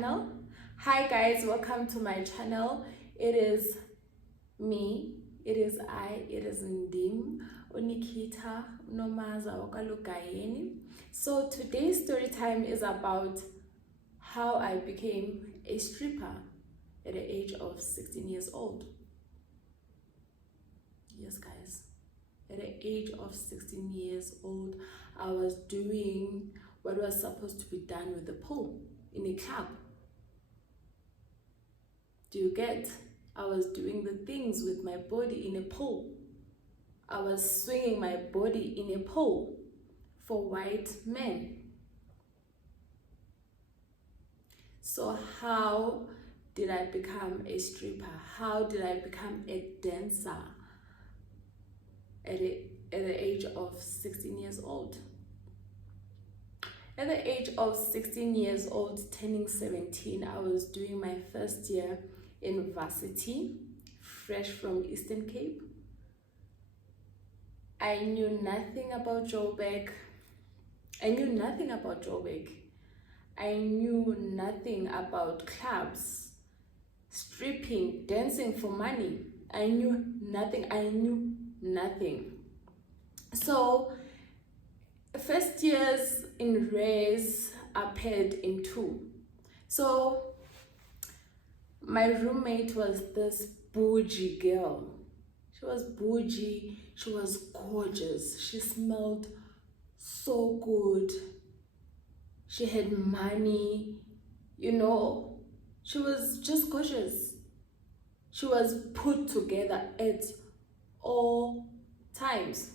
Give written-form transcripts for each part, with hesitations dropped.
channel. Hi guys, welcome to my channel. It is me, it is Ndim Nikita Nomaza Lugayeni. So today's story time is about how I became a stripper at the age of 16 years old. Yes guys, at the age of 16 years old, I was doing what was supposed to be done with the pole in a club. Do you get? I was doing the things with my body in a pole. I was swinging my body in a pole for white men. So how did I become a stripper? How did I become a dancer at the age of 16 years old? At the age of 16 years old, turning 17, I was doing my first year in varsity, fresh from Eastern Cape. I knew nothing about Joburg. I knew nothing about clubs, stripping, dancing for money. I knew nothing. So first years in race are paired in two. So my roommate was this bougie girl. She was bougie, she was gorgeous, she smelled so good, she had money, she was just gorgeous. She was put together at all times.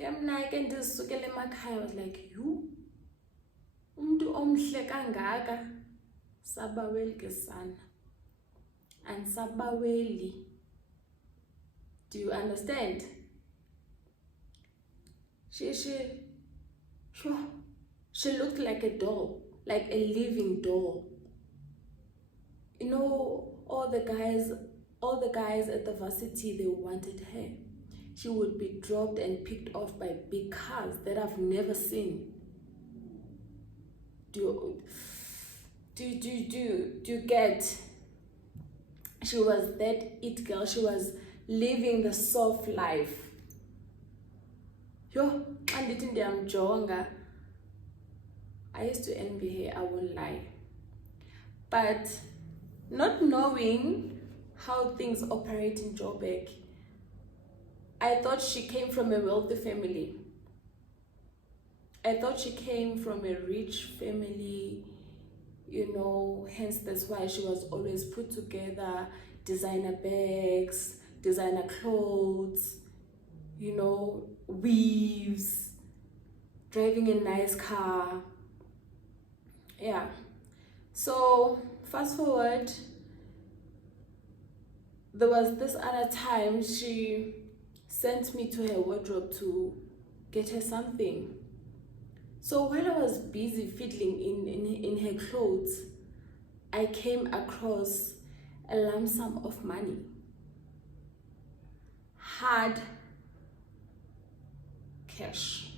I was like, you umntu omhle kangaka sabaweli ke sana and sabaweli. Do you understand? She looked like a doll, like a living doll. All the guys at the varsity, they wanted her. She would be dropped and picked off by big cars that I've never seen. Do you get? She was that it girl. She was living the soft life. I used to envy her, I won't lie. But not knowing how things operate in Joburg, I thought she came from a wealthy family. I thought she came from a rich family, hence that's why she was always put together, designer bags, designer clothes, weaves, driving a nice car. Yeah. So fast forward, there was this other time she sent me to her wardrobe to get her something. So while I was busy fiddling in her clothes, I came across a lump sum of money. Hard cash.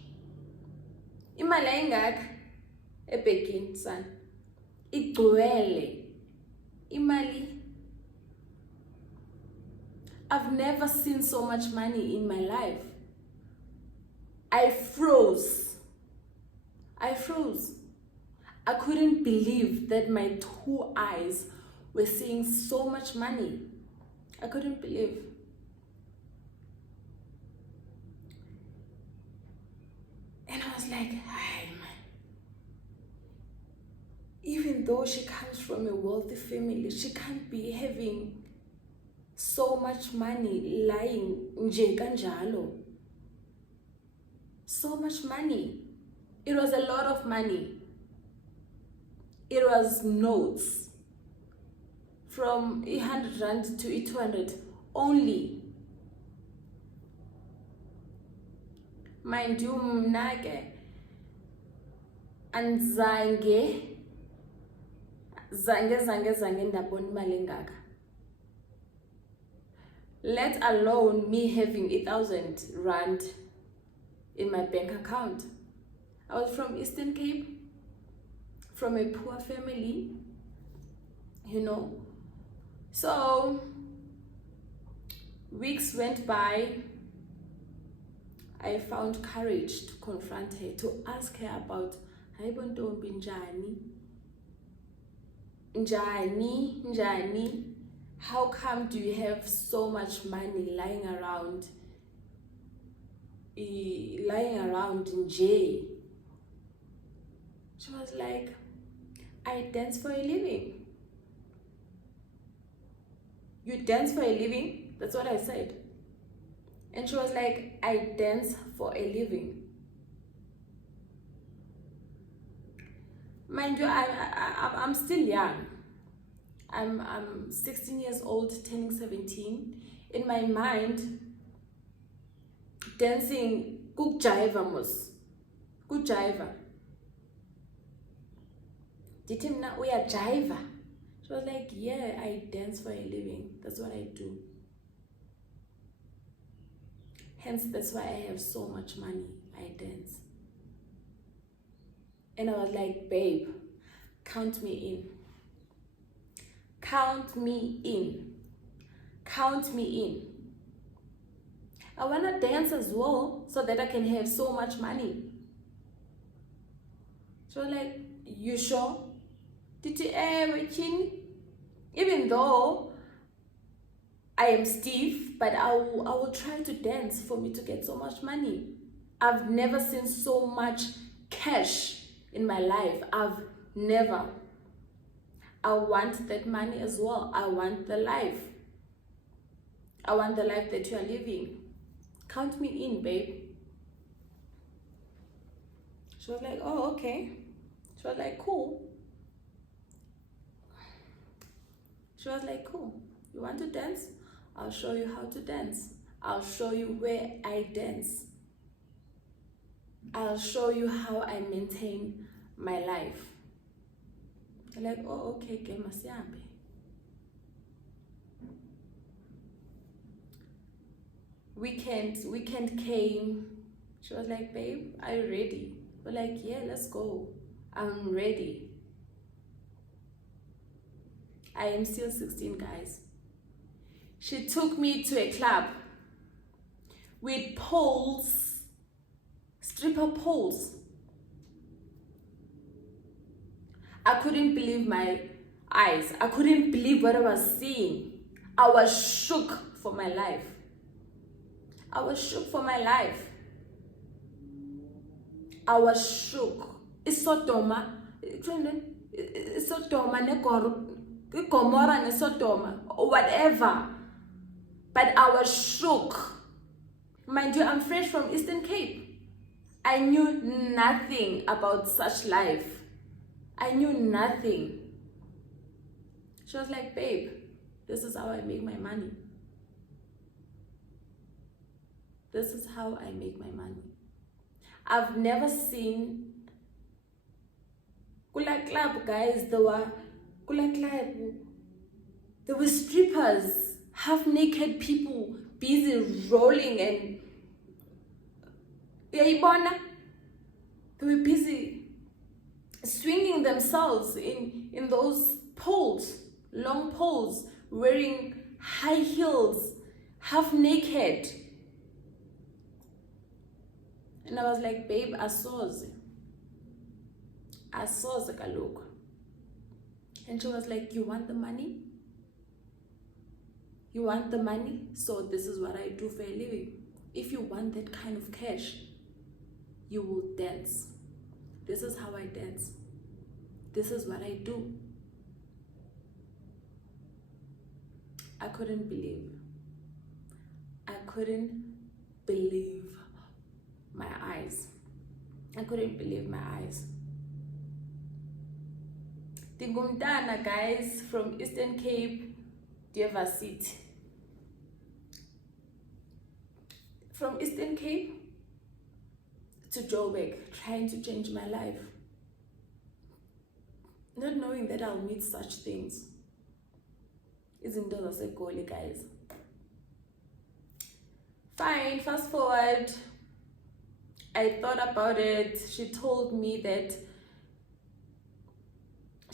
Imali ayingaka ebhekini sana. Igcwele. Imali. I've never seen so much money in my life. I froze. I couldn't believe that my two eyes were seeing so much money. I couldn't believe. And I was like, hey man. Even though she comes from a wealthy family, she can't be having so much money lying nje kanjalo. So much money. It was a lot of money. It was notes from 100 rand to 200 only. Mind you, mnake and zange ndabona imali engaka. Let alone me having 1,000 rand in my bank account. I was from Eastern Cape. from a poor family, you know. So weeks went by. I found courage to confront her, to ask her about Njani, how come do you have so much money lying around in jail? She was like, I dance for a living. You dance for a living? That's what I said. And she was like, I dance for a living. Mind you, I'm still young. I'm 16 years old, turning 17. In my mind, dancing, kujayiva mos. Kujayiva. Did him now we are jiva? She was like, yeah, I dance for a living. That's what I do. Hence, that's why I have so much money. I dance. And I was like, babe, count me in. Count me in. Count me in. I want to dance as well so that I can have so much money. She was like, you sure? Did you ever chin? Even though I am stiff, but I will try to dance for me to get so much money. I've never seen so much cash in my life. I've never. I want that money as well. I want the life. I want the life that you are living. Count me in, babe. She was like, oh, okay. She was like, cool. She was like, cool. You want to dance? I'll show you how to dance. I'll show you where I dance. I'll show you how I maintain my life. I'm like, oh, okay, Masiambe. Weekend came. She was like, babe, are you ready? We're like, yeah, let's go. I'm ready. I am still 16, guys. She took me to a club with poles, stripper poles. I couldn't believe my eyes. I couldn't believe what I was seeing. I was shook for my life. I was shook for my life. I was shook. Isodoma, Gomorrah, Sodoma, or whatever. But I was shook. Mind you, I'm fresh from Eastern Cape. I knew nothing about such life. I knew nothing. She was like, babe, this is how I make my money. This is how I make my money. I've never seen Kula Club, guys. There were strippers, half-naked people busy rolling and they were busy swinging themselves in those poles, long poles, wearing high heels, half-naked. And I was like, babe, I saw kaloku. And she was like, you want the money? You want the money? So this is what I do for a living. If you want that kind of cash, you will dance. This is how I dance. This is what I do. I couldn't believe. I couldn't believe my eyes. I couldn't believe my eyes. Tingumtana, guys, from Eastern Cape, Deva City. From Eastern Cape to Joburg, trying to change my life. Not knowing that I'll meet such things. Isn't that a goal, guys? Fine, fast forward. I thought about it. She told me that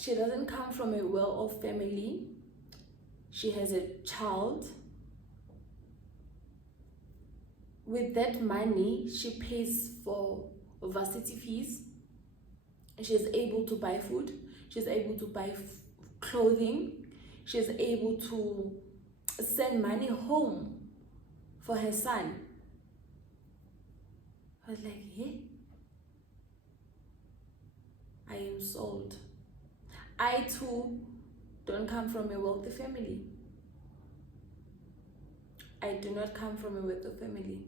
She doesn't come from a well-off family. She has a child. With that money, she pays for varsity fees. She's able to buy food. She's able to buy clothing. She's able to send money home for her son. I was like, yeah, I am sold. I too don't come from a wealthy family. I do not come from a wealthy family.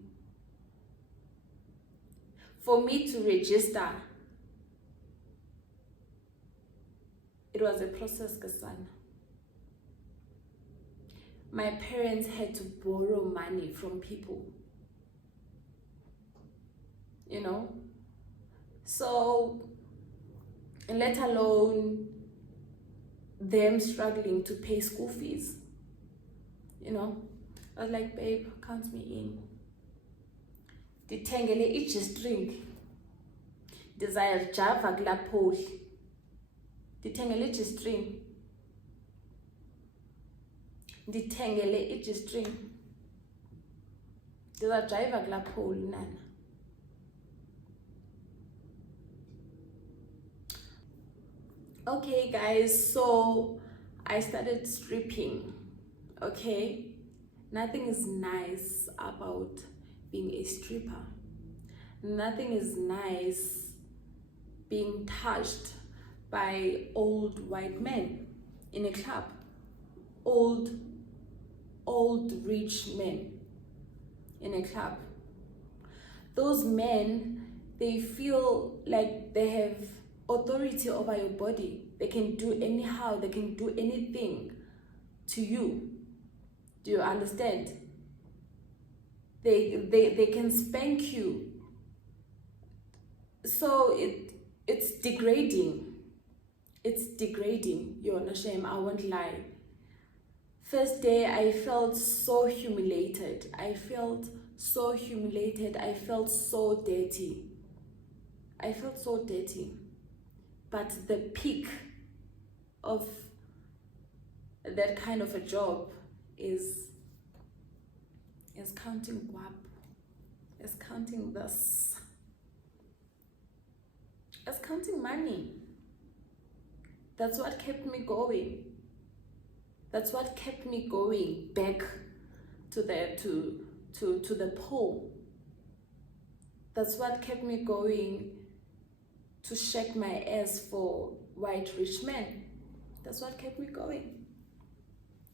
For me to register, it was a process, Kasana. My parents had to borrow money from people, you know? So, let alone them struggling to pay school fees, you know? I was like, babe, count me in. Ndithengele i-G-string. Ndizayajava kulaa pole. Ndithengele i-G-string. Ndithengele i-G-string. Ndizajayiva kulaa pole nana. Okay guys, so I started stripping. Okay, nothing is nice about being a stripper. Nothing is nice being touched by old white men in a club. Old rich men in a club. Those men, they feel like they have authority over your body. They can do anyhow, they can do anything to you. Do you understand? They can spank you. So it's degrading. It's degrading. You're not ashamed, I won't lie. First day I felt so humiliated. I felt so humiliated. I felt so dirty. I felt so dirty. But the peak of that kind of a job is counting guap, is counting this, is counting money. That's what kept me going. That's what kept me going back to the pole. That's what kept me going to shake my ass for white rich men. That's what kept me going,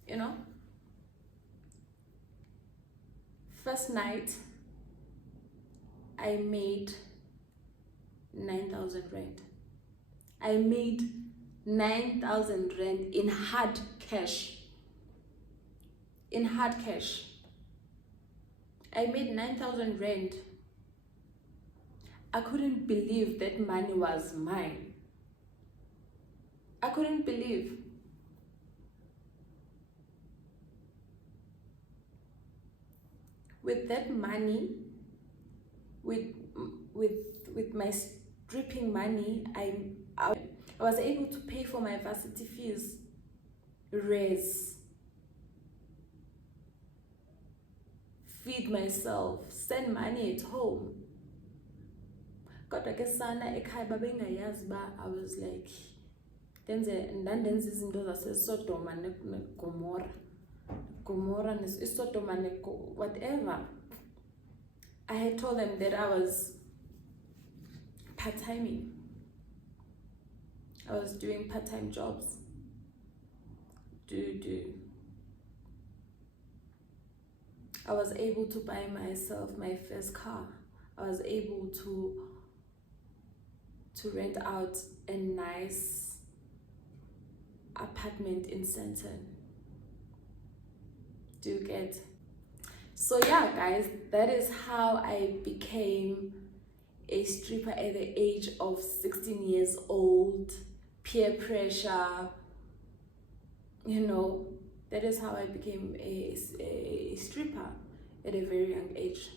you know? First night, I made 9,000 rand. I made 9,000 rand in hard cash. In hard cash. I made 9,000 rand. I couldn't believe that money was mine. I couldn't believe. With that money, with my stripping money, I was able to pay for my varsity fees, raise, feed myself, send money at home. Kodwa ke sana ekhaya babengayazi ba, I was like, ndandenza izinto zaseSodoma neGomora. Gomora neSodoma whatever. I had told them that I was part-timing. I was doing part-time jobs. I was able to buy myself my first car. I was able to rent out a nice apartment in Sandton. Do you get? So yeah guys, that is how I became a stripper at the age of 16 years old. Peer pressure, you know, that is how I became a stripper at a very young age.